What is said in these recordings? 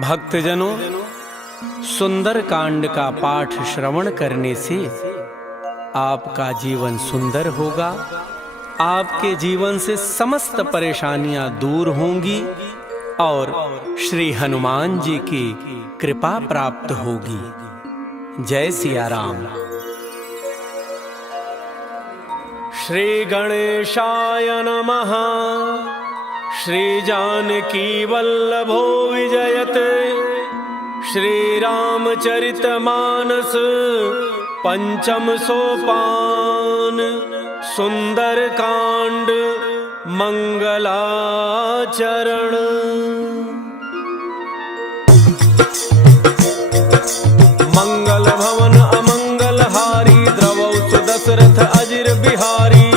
भक्तजनों, सुंदर कांड का पाठ श्रवण करने से आपका जीवन सुंदर होगा। आपके जीवन से समस्त परेशानियां दूर होंगी और श्री हनुमान जी की कृपा प्राप्त होगी। जय सिया राम। श्री गणेशाय नमः। श्री जानकी वल्लभो विजयते। श्री रामचरितमानस पंचम सोपान। सुंदर कांड मंगलाचरण। मंगल भवन अमंगल हारी। द्रवौ सुदशरथ अजिर बिहारी।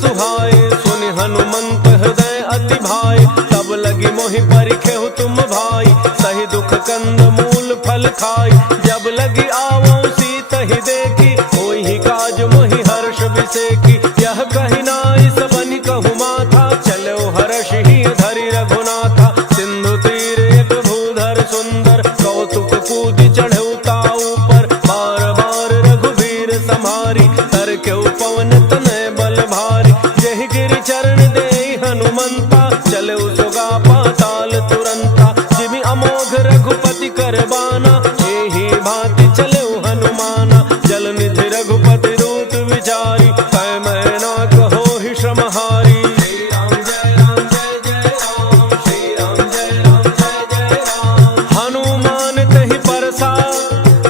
सुहाए सुन हनुमंत हृदय अति भाई। तब लगी मोहि परिखेहु तुम भाई। सही दुख कंद मूल फल खाई। जब लगी आवो सीतहि देखी। होई काज मोहि हर्ष विसेकी। यह कहि नाई सबनि कहु माथा। चलो हर्ष ही धरि रघुनाथा। सिंधु तीर एक भूधर सुंदर। कौतुक कूदि चढ़ऊ ताऊ पर। बार बार रघुबीर सम्हारी। तर केहु पवन तनय बल भारी। जहि गिरि चरण देहि हनुमंता। चले सुगा पाताल तुरंता। जिमि अमोघ रघुपति कर बाना। एहि भांति चले हनुमाना। जल निधि रघुपति रूत विचारी। कै मैना कहोहि श्रम हारी। श्री राम जय राम जय जय राम। श्री राम जय राम जय जय राम। हनुमान तहि परसा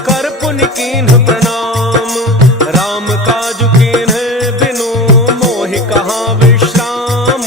कर पुनि कीन्ह प्रणाम। राम काज कीन्ह बिनु मोहि कहाँ विश्राम।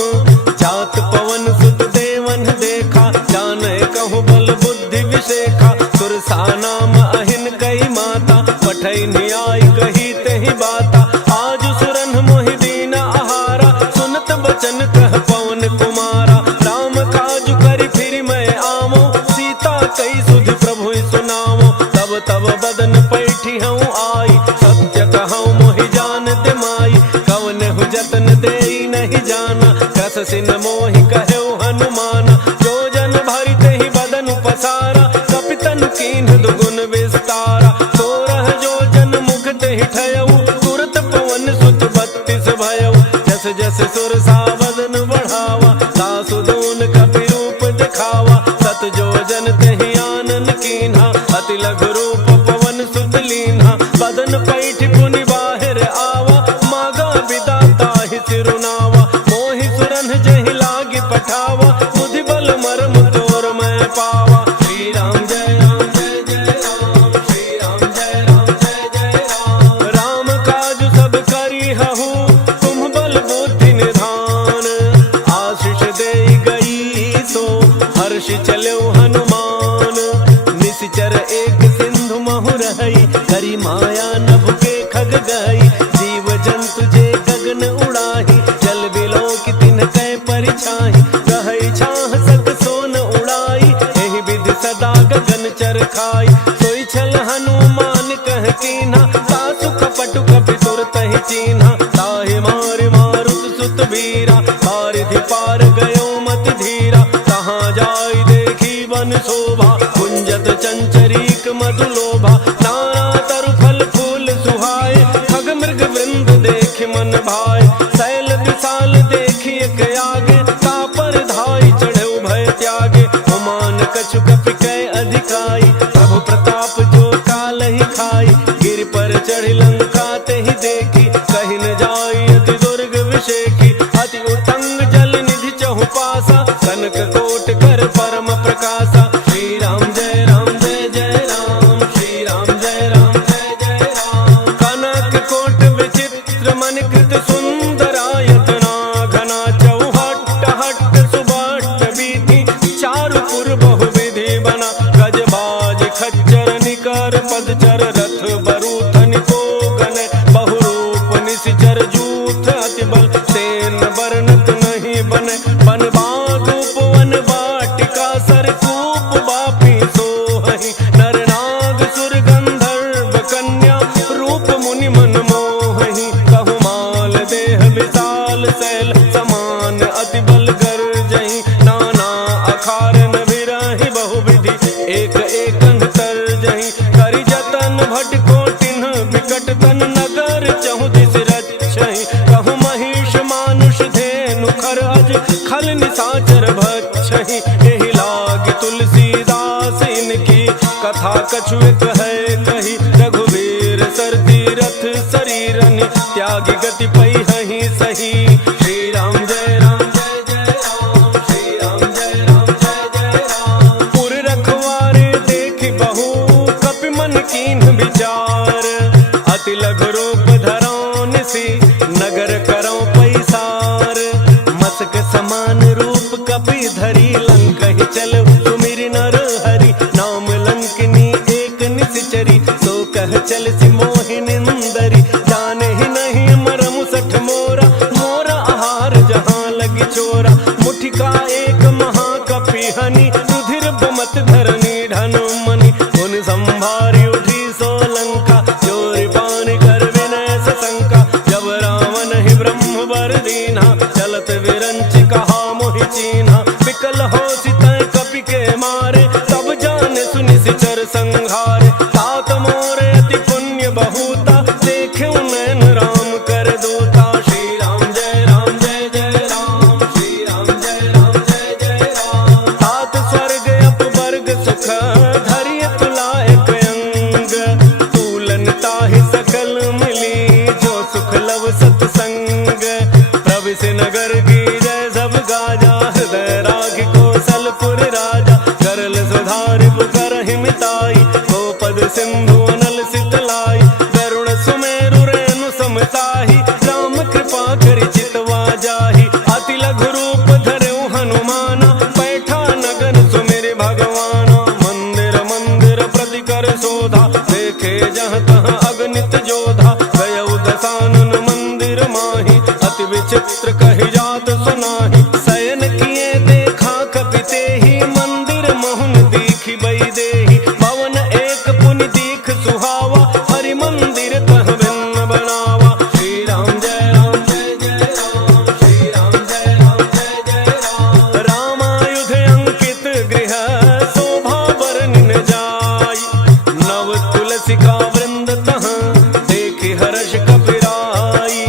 जात पवन सुत देवन देखा। जाने कहु बल बुद्धि विशेखा। सुरसा नाम अहिन कही माता। पठै न्याय कही तेहि बाता। आज सुरन मोहि दीन आहारा। सुनत बचन कह पवन कुमारा। राम काज करि फिर मैं आवो। सीता कई सुधि प्रभु सुनावो। तब तब बदन पैठी हूँ आई। सत्य कहूँ मोहि जान दिमाई। कवनहु जतन देई नहीं जाना। कस सिन मोहि कहु हनुमाना। जो जन भरि तेहि बदन पसारा। कपितन कीन्ह दुगुन विस्तारा। सोरह जो जन मुख तेहि ठयऊ। तुरत पवन सुत 32 भयऊ। जस जस सुरसा बदन बढ़ावा। सासु दून कपि रूप दिखावा। सत जो जन तेहि आनन कीन्हा। अति लघु रूप पवन सुत लीन्हा। बदन पैठ पुनि बाहिर आवा। मागा विदाता ही सिरुनावा। मोहि सुरन जहि लागी पठावा। बुद्धि बल मर्म तोर मैं पावा। श्री राम जय राम जय जय राम। श्री राम जय राम जय जय राम। राम काज सब करी हहु। तुम बल बुद्धि निधान। आशीष देई गई सो हर्ष चलो हनुमान। निश्चर एक सिंधु महु रही। करी माया नभ के खग गई। जीव जंतु जे गगन उड़ाही। जल बिलो की तिन कै परिछाही। कहै छाह सक सोन उड़ाई। एहि विधि सदा गगन चर खाई। सोई छल हनुमान कह कीन्हा। सासु कपटु कपि तुरतहि चीन्हा। ताहि मारि मारुत सुत वीरा। बारिधि पार गयो मति धीरा। कहाँ जाई देखी वन शोभा। कुंजत चंचरीक मधु लोभा। नाना तरु फल फूल सुहाए। खग मृग वृंद देखि मन भाए। शैल विशाल देखि एक आगे। तापर धाई चढ़ऊ भय त्यागे। हुमान कछु कपि कै अधिकाई। प्रभु प्रताप जो कालहि खाई। गिर पर चढ़ि लंका तेहि देखी। कहि न जाई अति दुर्ग विषेकी। अति उत्तंग जल निधि चहु पासा। कनक कोट कर परम प्रकाशा। श्री राम जय राम जय जय राम। श्री राम जय राम जय जय राम। कनक कोट विचित्र मन कृत सुंदरायतना। घना चौहट्ट हट्ट सुबट्ट बीथि। चारु पुर बहु विधि बना। गजबाज खच्चर निकर पदचर। रथ बरूथनि को गन। बहुरूप निशिचर जूथ अति बल। सेन बरनत नहीं बने। बन बाग उपवन वाटिका। सरकूप बापी सोहहि। नर नाग सुर गंधर्व कन्या। रूप मुनि मन मोहि। कहु माल देह विसा कंध तर जही करि जतन भटको तिन्ह बिकट तन नगर चहु दिस रक्षहि कहु महिष मानुष धेनु खर अज खल निशाचर भक्षहि एहि लाग तुलसीदास इनकी कथा कछु एक है कही रघुवीर सर तीरथ शरीरन त्यागी गति पई हहि सही श्री राम जय राम जय जय राम श्री राम जय राम जय जय राम पुर रखवारे देखि बहु कपि मन कीन्ह विचार अति लघु रूप धरौ निसि नगर करौ पैसार मसक समान रूप कपि धरि लंकहि चल सुमिरि नर हरि नाम लंकिनी एक निश्चरी सो कह चल सि मोहि निंदरी जाने ही नहीं मरम सठ मोरा मोरा आहार जहाँ लगी चोरा मुठिका एक महाकपि हनि रुधिर बमत धरनी ढन मनि उन संभारी उठी सो लंका चोरी पान कर विनय सशंका जब रावण ही ब्रह्म वर दीना चलत विरंच कहा मोहि चीन्हा विकल हो सितय कपि के मारे तब जाने सुनि सिचर संघारे तात मोरे अति पुण्य बहुता देखे नैन राम कर दूता श्री राम जय जय राम श्री राम जय जय राम तात स्वर्ग अपवर्ग सुख धरिय तुला एक अंग तूलन ताहि सकल मिली जो सुख लव सत्संग प्रविश नगर की जय सब गाजा हृदय राग कौशलपुर राजा करल सुधारि करहि मिताई गोपद सिंधु अनल सितलाई गरुण सुमेरु रेणु समताहि राम कृपा करि चितवा जाहि अति लघु रूप धरऊ हनुमाना बैठा नगन सुमिरि भगवाना मंदिर मंदिर प्रति कर शोधा देखे जहाँ तहाँ अगणित जोधा गयउ दसानन मंदिर माहि अति विचित्र कहि जात सुनाहि शयन किए देखा कपि तेहि मंदिर मोहन दीखि बई देहि भवन एक पुनि दीख सुहावा हरि मंदिर तह भिन्न बनावा श्री राम जय जय राम श्री राम जय जय राम रामायुध अंकित गृह शोभा बरनिन जाय नव तुलसिका वृंद तह देखि हर्ष कपिराई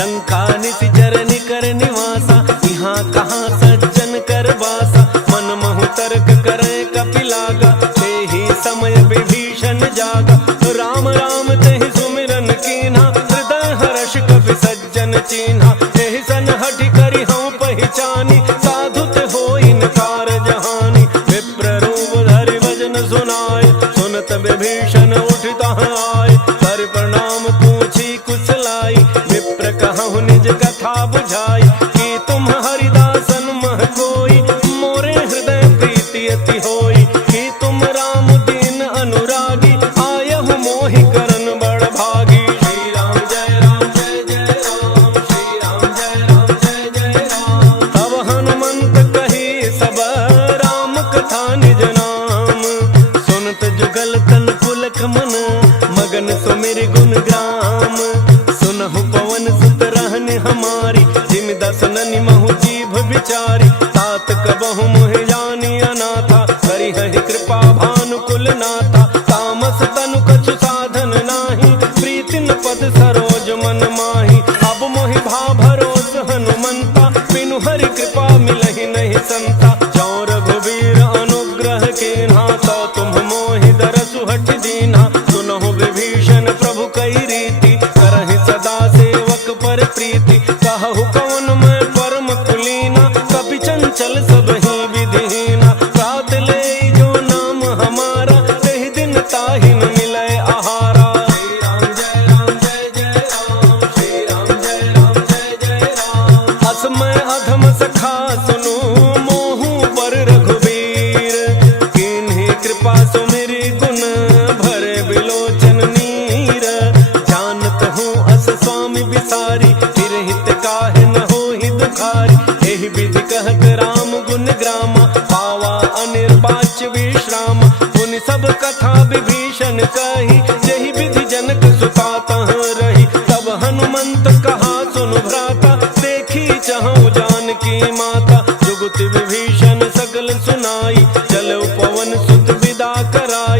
लंका निशिचर निकर निवासा यहाँ कहाँ सज्जन कर वासा मन महु तर्क करे कपि लागा तेहि समय विभीषण जागा राम राम तेहि सुमिरन कीन्हा हृदय हर्ष कपि सज्जन चीन्हा एहि सन हठि करि हऊँ पहिचानी साधु ते होई नकार जहानी विप्र रूप धरि भजन सुनाय सुनत विभीषण उठि तहाँ आय कर प्रणाम पूछी कुशलाई विप्र कहु निज कथा बुझाई कि तुम हरिदासन मह कोई मोरे हृदय प्रीति अति होई कि तुम राम दीन अनुरागी आयहु मोहि करन बड़ भागी श्री राम जय राम श्री राम जय जय राम तब हनुमंत कही सब राम कथा निज नाम सुनत जुगल तन पुलक मन मगन सुमिरि गुण ग्राम सुनहु पवन सुत रहनि हमारी जिम दसननि महु जीभ विचारी तात कबहु मोहि जानी अनाथा करि हहि कृपा भानुकुल नाथा तामस तनु कछु साधन नाही प्रीति न पद सरोज मन माही अब मोहि भा भरोस हनुमंता बिनु हरि कृपा मिलहि नहीं संता जौ रघुवीर अनुग्रह कीन्हा तो तुम मोहि दरसु हठि दीन्हा सुनहु विभीषण प्रभु कई रीति करहि सदा सेवक पर प्रीति कहु कौन मैं परम कुलीना कपि चंचल सब ही विधिहीना प्रात ले जो नाम हमारा तेहि दिन ताहि न मिलै आहारा श्री राम जय जय राम श्री राम जय जय राम असमय अधम सखा सुनु मोहु पर रघुवीर किन्हि कृपा सुमिरि गुण भरे बिलोचन नीर जानत हूँ अस स्वामी बिसारी फिर हित काहे न होहि दुखारी एहि विधि कहत राम गुण ग्रामा पावा अनिर्वाच्य विश्राम पुनि सब कथा विभीषण कही जहि विधि जनक सुता तह रही तब हनुमंत कहा सुनु भ्राता देखी चहु जानकी माता जुगति विभीषण सकल सुनाई चलो पवन सुत विदा कराई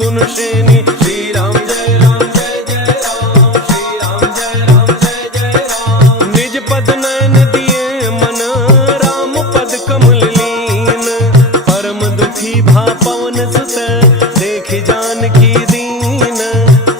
गुण श्रेणी। श्री राम जय राम जय जय राम, श्री राम जय राम जय जय राम। निज पद नयन दिए मन, राम पद कमल लीन। परम दुखी भा पवन सुत, देखि जानकी दीन।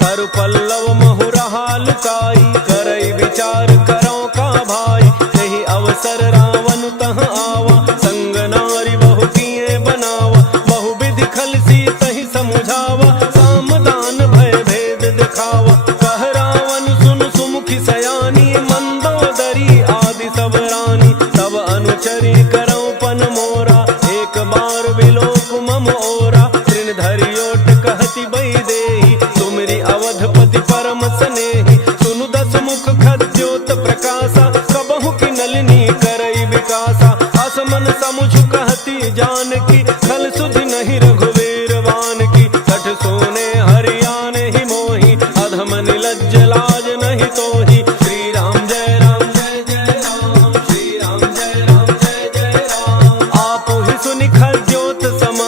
तरु पल्लव महु रहा लुकाई, करई विचार करो का भाई। यही अवसर रावण तह आवा, संग नारी बहु किए बनावा। बहु विधि खल सीत ही समुझावा, सामदान भय भेद दिखावा। कह रावण सुन सुमुखी सयानी, मंदोदरी आदि सब रानी। तब अनुचरी करौ पन मोरा, एक बार विलोक मम ओरा। तृण धरि ओट कहती बई देहि, तुमरी अवधपति परम स्नेही। सुनु दस मुख खद्योत प्रकाशा, कबहु की नलिनी करई विकासा। असमन समुझ कहती जानकी, खल सुधि नहीं रघुवीर वान की। कठ सोने हरियाने ही मोही, अधम निलज्ज लाज नहीं तोही। श्री राम जय राम जय जय राम, श्री राम जय राम जय जय राम। आप ही सुनि खद्योत सम,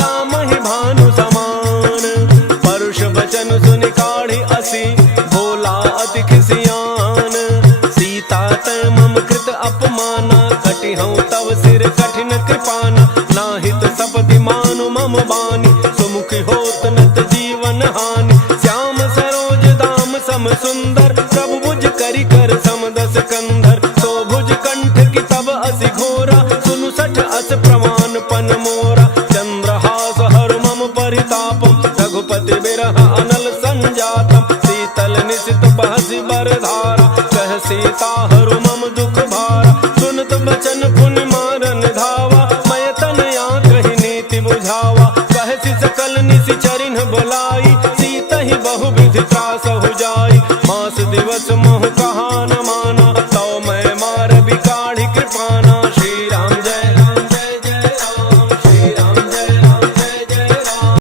राम ही भानु समान। परुष बचन सुनि काढ़ी असी, भोला अति खिसियान। सीता तै मम कृत अपमाना, कटिहउँ तव सिर कठिन कृपाना। नाहित सपदि मानु मम बानी, सुमुखी होत नत जीवन हानि। श्याम सरोज दाम सम सुंदर, प्रभु भुज करि कर समदस कंधर। तो भुज कंठ की तब असि घोरा, सुनु सठ अस प्रमाण पन मोरा। चंद्रहास हर मम परितापम, रघुपति बिरह अनल संजातम। शीतल निशित बहसि बरधारा, कह सीता हरु मम दुख भारा। सुनत बचन पुनि मारन धावा, मय तनया कहि नीति बुझावा। कहसि सकल निशिचरिन बुलाई, सीत ही बहु विधि त्रास हो जाई। मास दिवस मोह कहा न